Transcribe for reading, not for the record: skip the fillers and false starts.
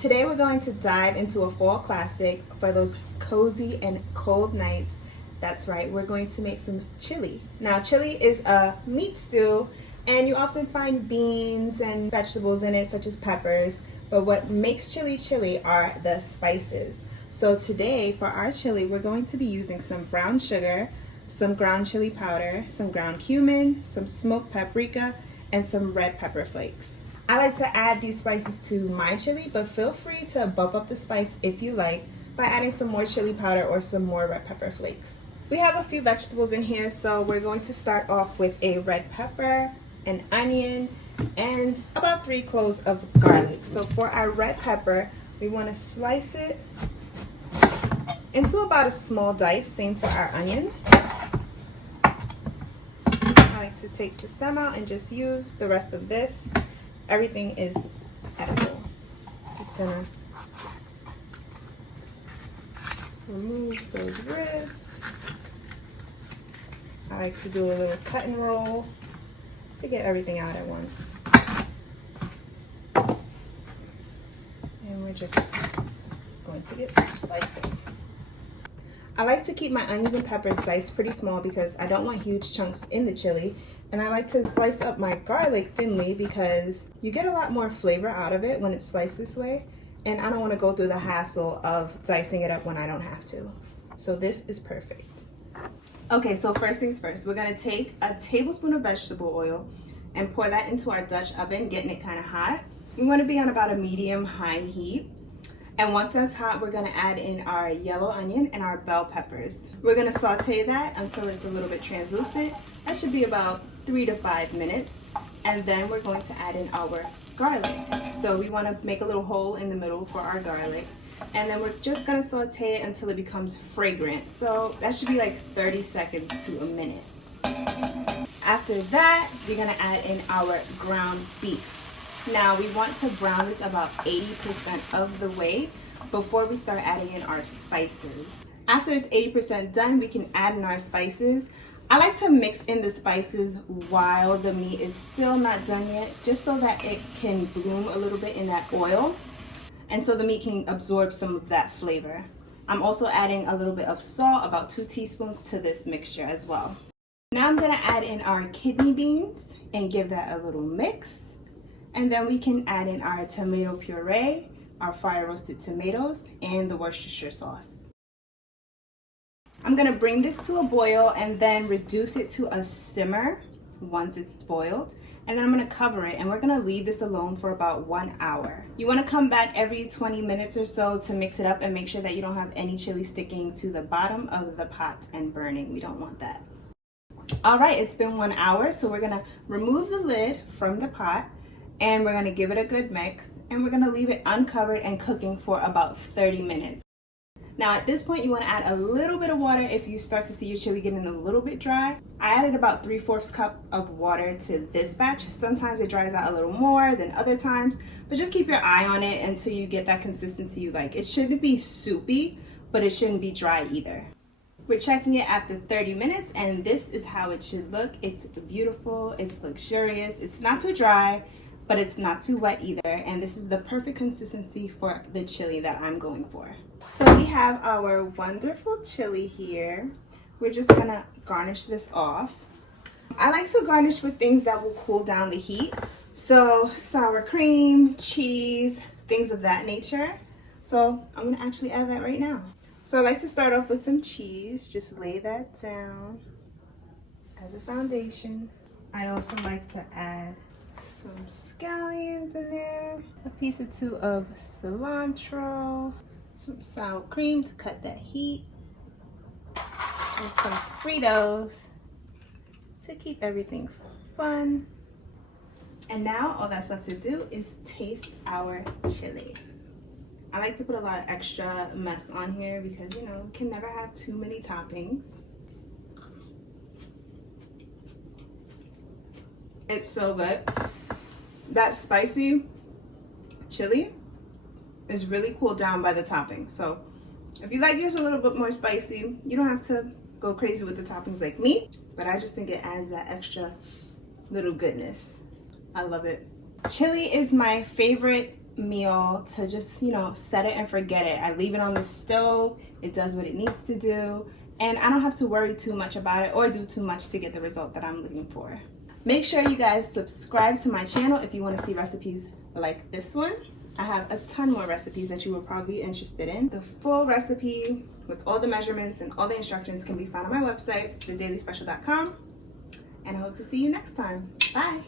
Today we're going to dive into a fall classic for those cozy and cold nights. That's right, we're going to make some chili. Now chili is a meat stew and you often find beans and vegetables in it such as peppers, but what makes chili are the spices. So today for our chili we're going to be using some brown sugar, some ground chili powder, some ground cumin, some smoked paprika, and some red pepper flakes. I like to add these spices to my chili, but feel free to bump up the spice if you like by adding some more chili powder or some more red pepper flakes. We have a few vegetables in here, so we're going to start off with a red pepper, an onion, and about 3 cloves of garlic. So for our red pepper, we want to slice it into about a small dice, same for our onion. I like to take the stem out and just use the rest of this. Everything is edible. Just gonna remove those ribs. I like to do a little cut and roll to get everything out at once. And we're just going to get slicing. I like to keep my onions and peppers diced pretty small because I don't want huge chunks in the chili. And I like to slice up my garlic thinly because you get a lot more flavor out of it when it's sliced this way. And I don't want to go through the hassle of dicing it up when I don't have to. So this is perfect. Okay, so first things first, we're going to take a tablespoon of vegetable oil and pour that into our Dutch oven, getting it kind of hot. We want to be on about a medium-high heat. And once that's hot, we're gonna add in our yellow onion and our bell peppers. We're gonna saute that until it's a little bit translucent. That should be about 3 to 5 minutes. And then we're going to add in our garlic. So we wanna make a little hole in the middle for our garlic. And then we're just gonna saute it until it becomes fragrant. So that should be like 30 seconds to a minute. After that, we're gonna add in our ground beef. Now we want to brown this about 80% of the way before we start adding in our spices. After it's 80% done, we can add in our spices. I like to mix in the spices while the meat is still not done yet, just so that it can bloom a little bit in that oil, and so the meat can absorb some of that flavor. I'm also adding a little bit of salt, about 2 teaspoons to this mixture as well. Now I'm gonna add in our kidney beans and give that a little mix. And then we can add in our tomato puree, our fire roasted tomatoes, and the Worcestershire sauce. I'm gonna bring this to a boil and then reduce it to a simmer once it's boiled. And then I'm gonna cover it and we're gonna leave this alone for about 1 hour. You wanna come back every 20 minutes or so to mix it up and make sure that you don't have any chili sticking to the bottom of the pot and burning. We don't want that. All right, it's been 1 hour, so we're gonna remove the lid from the pot and we're gonna give it a good mix, and we're gonna leave it uncovered and cooking for about 30 minutes. Now at this point, you wanna add a little bit of water if you start to see your chili getting a little bit dry. I added about 3/4 cup of water to this batch. Sometimes it dries out a little more than other times, but just keep your eye on it until you get that consistency you like. It shouldn't be soupy, but it shouldn't be dry either. We're checking it after 30 minutes, and this is how it should look. It's beautiful, it's luxurious, it's not too dry, but it's not too wet either, and this is the perfect consistency for the chili that I'm going for. So we have our wonderful chili here. We're just gonna garnish this off. I like to garnish with things that will cool down the heat. So sour cream, cheese, things of that nature. So I'm gonna actually add that right now. So I like to start off with some cheese. Just lay that down as a foundation. I also like to add some scallions in there, a piece or 2 of cilantro, some sour cream to cut that heat, and some Fritos to keep everything fun. And now all that's left to do is taste our chili. I like to put a lot of extra mess on here because, you know, you can never have too many toppings. It's so good. That spicy chili is really cooled down by the topping. So if you like yours a little bit more spicy, you don't have to go crazy with the toppings like me, but I just think it adds that extra little goodness. I love it. Chili is my favorite meal to just, you know, set it and forget it. I leave it on the stove, it does what it needs to do, and I don't have to worry too much about it or do too much to get the result that I'm looking for. Make sure you guys subscribe to my channel if you want to see recipes like this one. I have a ton more recipes that you will probably be interested in. The full recipe with all the measurements and all the instructions can be found on my website, thedailyspecial.com. And I hope to see you next time. Bye.